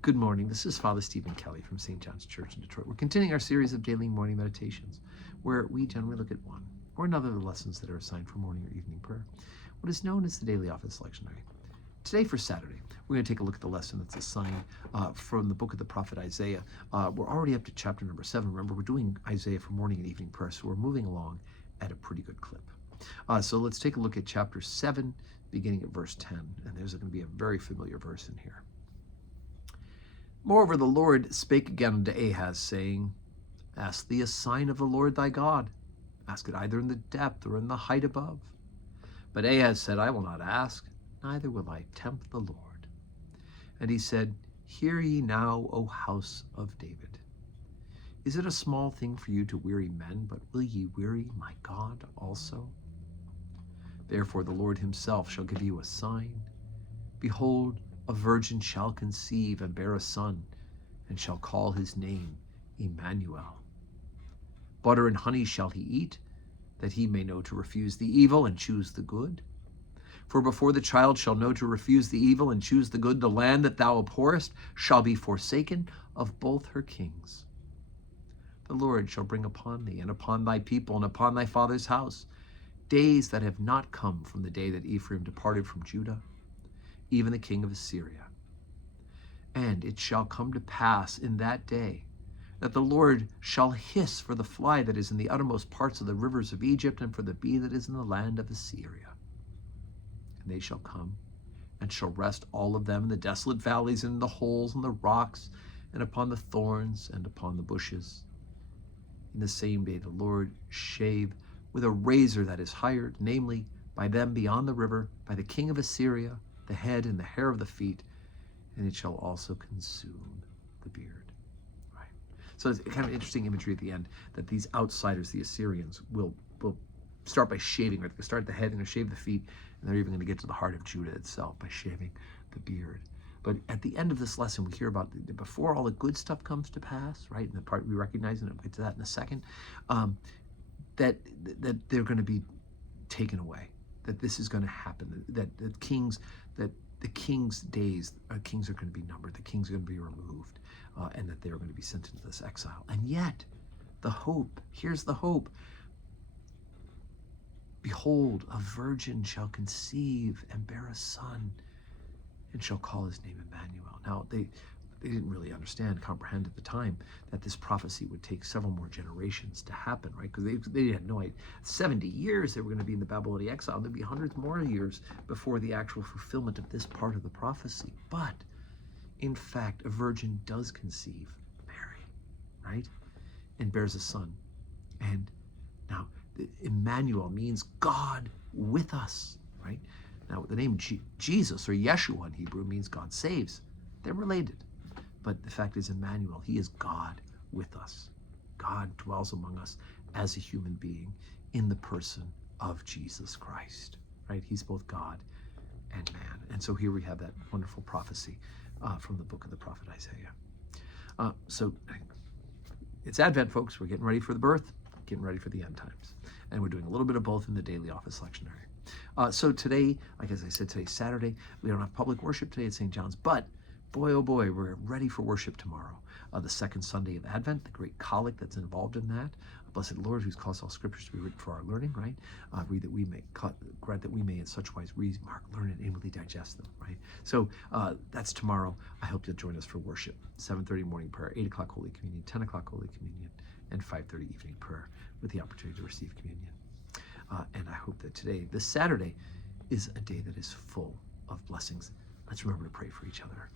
Good morning. This is Father Stephen Kelly from St. John's Church in Detroit. We're continuing our series of daily morning meditations, where we generally look at one or another of the lessons that are assigned for morning or evening prayer, what is known as the Daily Office Lectionary. Today, for Saturday, we're going to take a look at the lesson that's assigned from the book of the prophet Isaiah. We're already up to chapter number 7. Remember, we're doing Isaiah for morning and evening prayer, so we're moving along at a pretty good clip. So let's take a look at chapter 7, beginning at verse 10. And there's going to be a very familiar verse in here. Moreover, the Lord spake again unto Ahaz, saying, Ask thee a sign of the Lord thy God. Ask it either in the depth or in the height above. But Ahaz said, I will not ask, neither will I tempt the Lord. And he said, Hear ye now, O house of David. Is it a small thing for you to weary men, but will ye weary my God also? Therefore the Lord himself shall give you a sign. Behold, a virgin shall conceive and bear a son, and shall call his name Emmanuel. Butter and honey shall he eat, that he may know to refuse the evil and choose the good. For before the child shall know to refuse the evil and choose the good, the land that thou abhorrest shall be forsaken of both her kings. The Lord shall bring upon thee, and upon thy people, and upon thy father's house, days that have not come from the day that Ephraim departed from Judah, even the king of Assyria. And it shall come to pass in that day that the Lord shall hiss for the fly that is in the uttermost parts of the rivers of Egypt, and for the bee that is in the land of Assyria. And they shall come, and shall rest all of them in the desolate valleys, and in the holes, and the rocks, and upon the thorns, and upon the bushes. In the same day the Lord shave with a razor that is hired, namely, by them beyond the river, by the king of Assyria, the head and the hair of the feet, and it shall also consume the beard. Right. So it's kind of interesting imagery at the end that these outsiders, the Assyrians, will start by shaving, right? They start at the head and they'll shave the feet, and they're even going to get to the heart of Judah itself by shaving the beard. But at the end of this lesson, we hear about before all the good stuff comes to pass, right? And the part we recognize, and we'll get to that in a second, that they're going to be taken away. That this is going to happen. That the king's days, kings are going to be numbered. The kings are going to be removed, and that they are going to be sent into this exile. And yet, the hope. Here's the hope. Behold, a virgin shall conceive and bear a son, and shall call his name Emmanuel. Now, they didn't really comprehend at the time that this prophecy would take several more generations to happen, right? Because they had no idea. 70 years they were going to be in the Babylonian exile. There'd be hundreds more years before the actual fulfillment of this part of the prophecy. But, in fact, a virgin does conceive, Mary, right? And bears a son. And now, Emmanuel means God with us, right? Now, the name Jesus, or Yeshua in Hebrew, means God saves. They're related. But the fact is, Emmanuel, he is God with us. God dwells among us as a human being in the person of Jesus Christ, right? He's both God and man. And so here we have that wonderful prophecy from the book of the prophet Isaiah. So it's Advent, folks. We're getting ready for the birth, getting ready for the end times. And we're doing a little bit of both in the Daily Office Lectionary. So today, like as I said, today's Saturday. We don't have public worship today at St. John's, but boy, oh boy, we're ready for worship tomorrow. The second Sunday of Advent, the great collect that's involved in that. Blessed Lord, who's caused all scriptures to be written for our learning, right? Read that we may, grant that we may in such wise read, mark, learn, and inwardly digest them, right? So that's tomorrow. I hope you'll join us for worship. 7:30 morning prayer, 8 o'clock Holy Communion, 10 o'clock Holy Communion, and 5:30 evening prayer with the opportunity to receive communion. And I hope that today, this Saturday, is a day that is full of blessings. Let's remember to pray for each other.